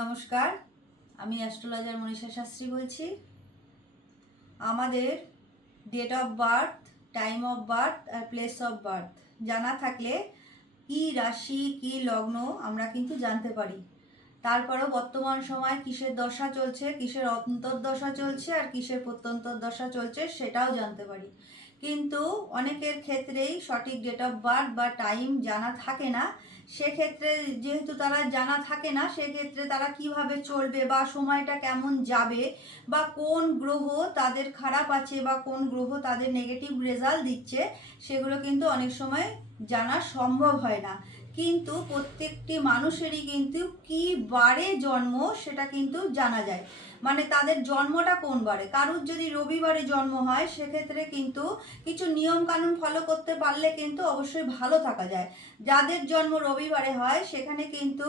নমস্কার, আমি অ্যাস্ট্রোলজার মনীষা শাস্ত্রী বলছি। আমাদের date of birth, time of birth আর প্লেস অফ বার্থ জানা থাকলে কি রাশি কি লগ্ন আমরা কিন্তু জানতে পারি। তারপরেও বর্তমান সময় কিসের দশা চলছে, কিসের অন্তর্দশা চলছে আর কিসের প্রত্যন্তর্দশা চলছে সেটাও জানতে পারি। কিন্তু অনেকের ক্ষেত্রেই সঠিক ডেট অফ বার্থ বা টাইম জানা থাকে না। সেক্ষেত্রে যেহেতু তারা জানা থাকে না, সেক্ষেত্রে তারা কিভাবে চলবে বা সময়টা কেমন যাবে বা কোন গ্রহ তাদের খারাপ আছে বা কোন গ্রহ তাদের নেগেটিভ রেজাল্ট দিচ্ছে, সেগুলো কিন্তু অনেক সময় জানা সম্ভব হয় না। কিন্তু প্রত্যেকটি মানুষেরই কিন্তু কি বারে জন্ম সেটা কিন্তু জানা যায়, মানে তাদের জন্মটা কোন বারে। কারুর যদি রবিবারে জন্ম হয় সেক্ষেত্রে কিন্তু কিছু নিয়ম কানুন ফলো করতে পারলে কিন্তু অবশ্যই ভালো থাকা যায়। যাদের জন্ম রবিবারে হয় সেখানে কিন্তু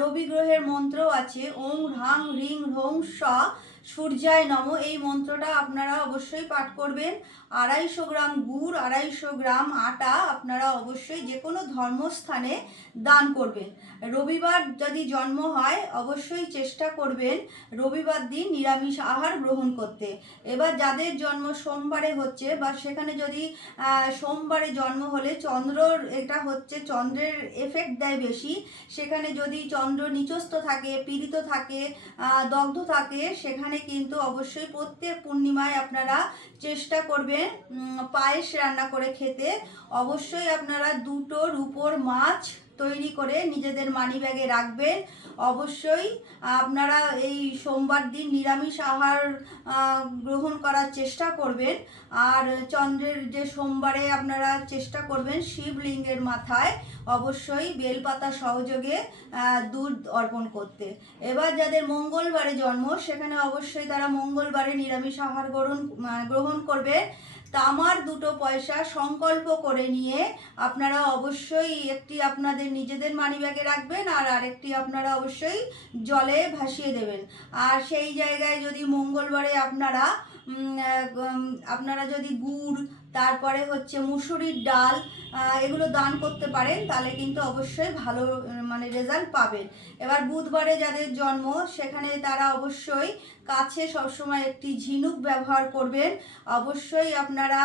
রবি গ্রহের মন্ত্র আছে, ওং হ্রাং হ্রিং হ্রং স সূর্যায় নম। এই মন্ত্রটা আপনারা অবশ্যই পাঠ করবেন। 250 গ্রাম গুড়, 250 গ্রাম আটা আপনারা অবশ্যই যে কোনো ধর্মস্থানে দান করবেন। রবিবার যদি জন্ম হয় অবশ্যই চেষ্টা করবেন রবিবার দিন নিরামিষ আহার গ্রহণ করতে। এবার যাদের জন্ম সোমবারে হচ্ছে বা সেখানে যদি সোমবারে জন্ম হলে চন্দ্রর এটা হচ্ছে চন্দ্রের এফেক্ট দেয় বেশি, সেখানে যদি চন্দ্র নিচস্থ থাকে, পীড়িত থাকে, দগ্ধ থাকে, সেখানে কিন্তু অবশ্যই প্রত্যেক পূর্ণিমায় আপনারা চেষ্টা করবেন পায়েস রান্না করে খেতে। অবশ্যই আপনারা 2টো রূপোর মাছ তৈরি করে নিজেদের মানি ব্যাগে রাখবেন। অবশ্যই আপনারা এই সোমবার দিন নিরামিষ আহার গ্রহণ করার চেষ্টা করবেন। আর চন্দ্রের যে সোমবারে আপনারা চেষ্টা করবেন শিবলিঙ্গের মাথায় অবশ্যই বেলপাতা সহযোগে দুধ অর্পণ করতে। এবার যাদের মঙ্গলবারে জন্ম সেখানে অবশ্যই তারা মঙ্গলবারে নিরামিষ আহার গ্রহণ করবে। তামার 2টো পয়সা সংকল্প করে নিয়ে আপনারা অবশ্যই একটি আপনাদের নিজেদের মানিব্যাগে রাখবেন আর আরেকটি আপনারা অবশ্যই জলে ভাসিয়ে দেবেন। আর সেই জায়গায় যদি মঙ্গলবারে আপনারা যদি গুড়, তারপরে হচ্ছে মুসুরির ডাল এগুলো দান করতে পারেন, তাহলে কিন্তু অবশ্যই ভালো মানে রেজাল্ট পাবেন। এবার বুধবারে যাদের জন্ম সেখানে তারা অবশ্যই কাছে সবসময় একটি ঝিনুক ব্যবহার করবেন। অবশ্যই আপনারা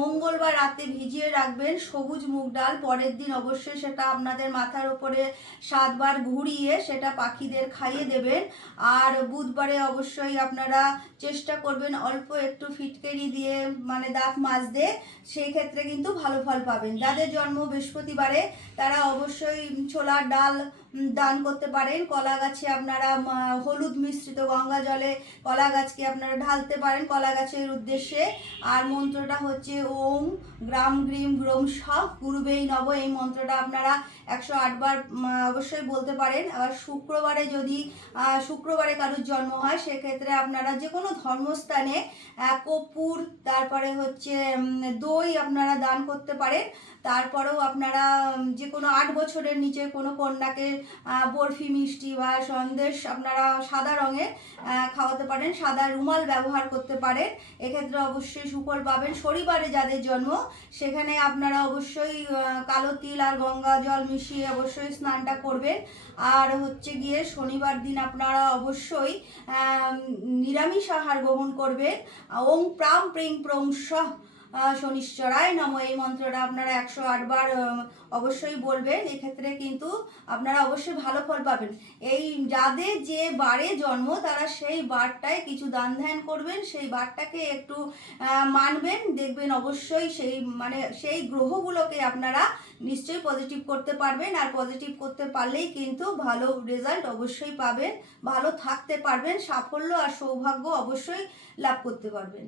মঙ্গলবার রাতে ভিজিয়ে রাখবেন সবুজ মুগ ডাল, পরের দিন অবশ্যই সেটা আপনাদের মাথার উপরে 7 বার ঘুরিয়ে সেটা পাখিদের খাইয়ে দেবেন। আর বুধবারে অবশ্যই আপনারা চেষ্টা করবেন অল্প একটু ফিটকেরি দিয়ে মানে দাঁত মাজতে, সেই ক্ষেত্রে কিন্তু ভালো ফল পাবেন। যাদের জন্ম বৃহস্পতিবারে তারা অবশ্যই ছোলার ডাল দান করতে পারেন। কলা গাছে আপনারা হলুদ মিশ্রিত গঙ্গা জলে কলা গাছকে আপনারা ঢালতে পারেন কলা গাছের উদ্দেশ্যে। আর মন্ত্রটা হচ্ছে ওং গ্রাম গ্রিম গ্রোম স গুরুবেই নব। এই মন্ত্রটা আপনারা 108 বার অবশ্যই বলতে পারেন। আর শুক্রবারে কারোর জন্ম হয় সেক্ষেত্রে আপনারা যে কোনো ধর্মস্থানে কর্পূর, তারপরে হচ্ছে দই আপনারা দান করতে পারেন। তারপরেও আপনারা যে কোনো 8 বছরের নিচে কোনো কন্যাকে বরফি মিষ্টি বা সন্দেশ আপনারা সাদা রঙের খাওয়াতে পারেন, সাদা রুমাল ব্যবহার করতে পারেন। এক্ষেত্রে অবশ্যই সুফল পাবেন। শনিবারে যাদের জন্ম সেখানে আপনারা অবশ্যই কালো তিল আর গঙ্গা জল মিশিয়ে অবশ্যই স্নানটা করবেন। আর হচ্ছে গিয়ে শনিবার দিন আপনারা অবশ্যই নিরামিষ আহার গ্রহণ করবেন। ওং প্রাম প্রিং প্রং সহ শনিশ্চরায় নম। এই মন্ত্রটা আপনারা 108 বার অবশ্যই বলবেন। এক্ষেত্রে কিন্তু আপনারা অবশ্যই ভালো ফল পাবেন। এই যাদের যে বারে জন্ম তারা সেই বারটায় কিছু দান ধ্যান করবেন, সেই বারটাকে একটু মানবেন, দেখবেন অবশ্যই সেই গ্রহগুলোকে আপনারা নিশ্চয়ই পজিটিভ করতে পারবেন। আর পজিটিভ করতে পারলেই কিন্তু ভালো রেজাল্ট অবশ্যই পাবেন, ভালো থাকতে পারবেন, সাফল্য আর সৌভাগ্য অবশ্যই লাভ করতে পারবেন।